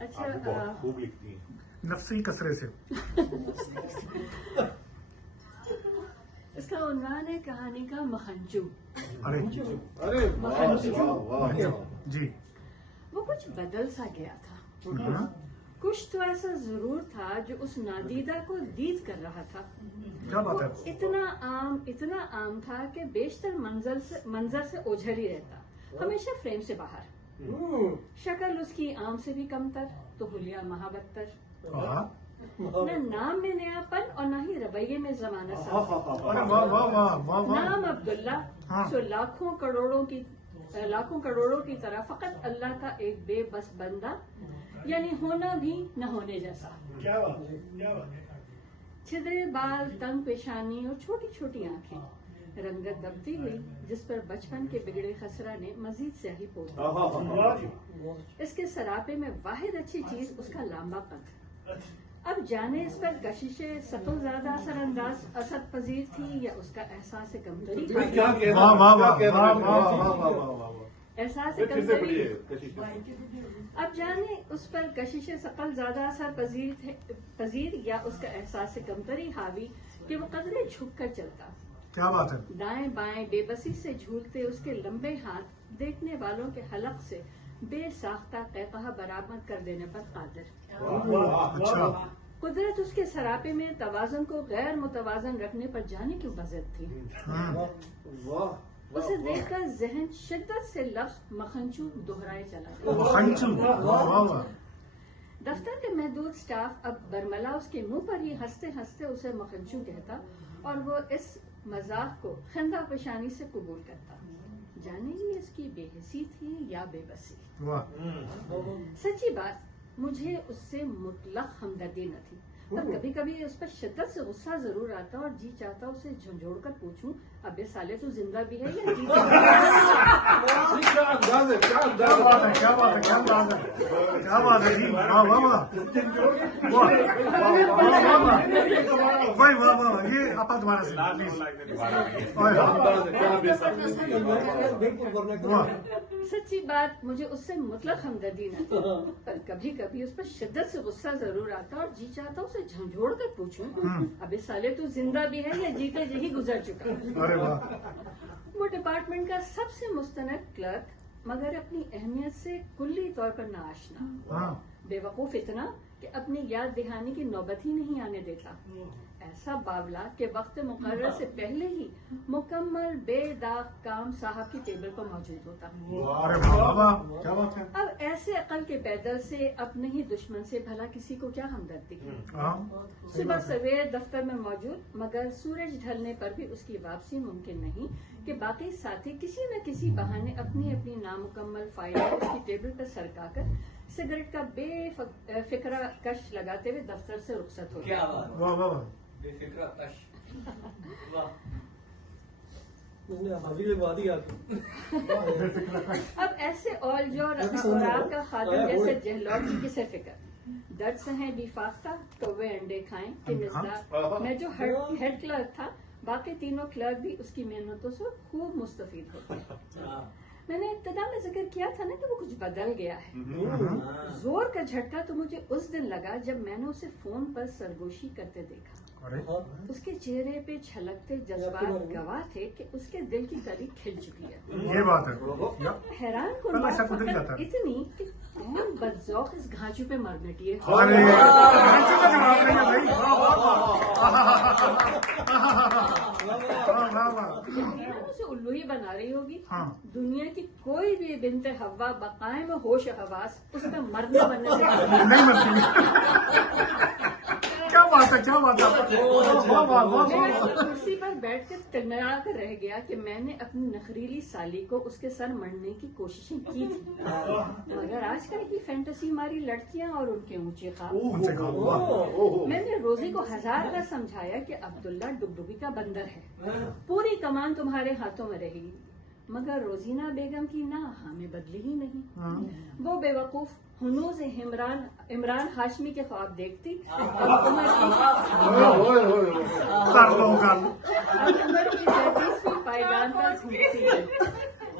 اچھا بہت خوب لکھتی ہیں. نفسی کثرے سے. اس کا عنوان ہے کہانی کا مکھنچو. ارے ارے واہ جی. وہ کچھ بدل سا گیا تھا. ہاں. کچھ تو ایسا ضرور تھا جو اس نادیدہ کو دید کر رہا تھا. کیا بات ہے. اتنا عام تھا کہ بیشتر منظر سے اوجھل ہی رہتا, ہمیشہ فریم سے باہر. شکل اس کی عام سے بھی کم تر تو حلیہ محبتر. ہاں. نہ نام میں نیا پن اور نہ ہی رویے میں زمانہ سا. ارے واہ واہ واہ واہ واہ. نام عبداللہ سو لاکھوں کروڑوں کی طرح فقط اللہ کا ایک بے بس بندہ, یعنی ہونا بھی نہ ہونے جیسا. چھدرے بال, تنگ پیشانی اور چھوٹی چھوٹی آنکھیں, رنگت دبتی ہوئی جس پر بچپن کے بگڑے خسرہ نے مزید سیاہی پوت دی. اس کے سراپے میں واحد اچھی چیز اس کا لامبا قد. اب جانے اس پر کشش سقل زیادہ اثر پذیر تھی یا اس کا احساس کمتری. احساس کمتری. اب جانے اس پر کشش ثقل زیادہ اثر پذیر یا اس کا احساس کمتری حاوی کہ وہ قدرے جھک کر چلتا. کیا بات ہے. دائیں بائیں بے بسی سے جھولتے اس کے لمبے ہاتھ دیکھنے والوں کے حلق سے بے ساختہ قہقہہ برآمد کر دینے پر قادر. اچھا. قدرت اس کے سراپے میں توازن کو غیر متوازن رکھنے پر جانے کیوں بزد تھی. اسے دیکھ کر ذہن شدت سے لفظ مکھنچو دہرائے چلا گیا. دفتر کے محدود سٹاف اب برملا اس کے منہ پر ہی ہنستے ہنستے اسے مکھنچو کہتا اور وہ اس مذاق کو خندہ پیشانی سے قبول کرتا. جانے یہ اس کی بے حسی تھی یا بے بسی. سچی بات مجھے اس سے مطلق ہمدردی نہ تھی, پر کبھی کبھی اس پر شدت سے غصہ ضرور آتا اور جی چاہتا اسے جھنجھوڑ کر پوچھوں ابے سالے تو زندہ بھی ہے یا جی کیا بات ہے. کیا بات ہے. کیا بات ہے. کیا بات ہے. واہ واہ واہ. واہ واہ واہ. یہ آپ دوبارہ سے سچی بات مجھے اس سے مطلق ہمدردی نہ تھی, پر کبھی کبھی اس پر شدت سے غصہ ضرور آتا اور جی چاہتا اسے جھنجھوڑ کر پوچھوں ابے سالے تو زندہ بھی ہے یا جیتے جی گزر چکا. وہ ڈپارٹمنٹ کا سب سے مستند کلرک, مگر اپنی اہمیت سے کلی طور پر ناآشنا, بے وقوف اتنا کہ اپنی یاد دہانی کی نوبت ہی نہیں آنے دیتا. ایسا باولا کہ وقت مقرر سے پہلے ہی مکمل بے داغ کام صاحب کی ٹیبل پر موجود ہوتا. اب ایسے عقل کے پیدل سے اپنے ہی دشمن سے بھلا کسی کو کیا ہمدردی. صبح سویر دفتر میں موجود, مگر سورج ڈھلنے پر بھی اس کی واپسی ممکن نہیں کہ باقی ساتھی کسی نہ کسی بہانے اپنی اپنی نامکمل فائلیں اس کی ٹیبل پر سرکا کر سگریٹ کا بے فکرہ کش لگاتے ہوئے دفتر سے رخصت ہوتے. اب ایسے اول جو خوراک کا خادم جیسے جہلوٹ کی کسے فکر. درد سے ہیں بھی فاختہ تو وہ انڈے کھائیں کہ مزدار میں جو ہیڈ کلرک تھا باقی تینوں کلرک بھی اس کی محنتوں سے خوب مستفید ہوتے ہیں. میں نے ابتدا میں ذکر کیا تھا نا کہ وہ کچھ بدل گیا ہے. زور کا جھٹکا تو مجھے اس دن لگا جب میں نے اسے فون پر سرگوشی کرتے دیکھا. اس کے چہرے پہ چھلکتے جذبات گواہ تھے کہ اس کے دل کی کلی کھل چکی ہے. یہ بات ہے. حیران کن بات اتنی کہ کون بدذوق اس گھانچو پہ مر بیٹھی ہے. اسے الو ہی بنا رہی ہوگی. دنیا کی کوئی بھی بنت حوا بقائم ہوش حواس اس کا مرنے بننے سے نہیں مرتی. کیا بات ہے. کیا بات ہے. کرسی پر بیٹھ کر تنگڑا کر رہ گیا کہ میں نے اپنی نخریلی سالی کو اس کے سر مڑنے کی کوششیں کی تھی, مگر آج کل کی فینٹیسی ماری لڑکیاں اور ان کے اونچے خواب. میں نے روزی کو 1000 بار سمجھایا کہ عبداللہ ڈگڈگی کا بندر ہے, پوری کمان تمہارے ہاتھوں میں رہے گی, مگر روزینہ بیگم کی نہ ہمیں بدلی ہی نہیں. وہ بے وقوف ہنوز عمران ہاشمی کے خواب دیکھتی اور عمر کی 33ویں پائیدان پر گھومتی.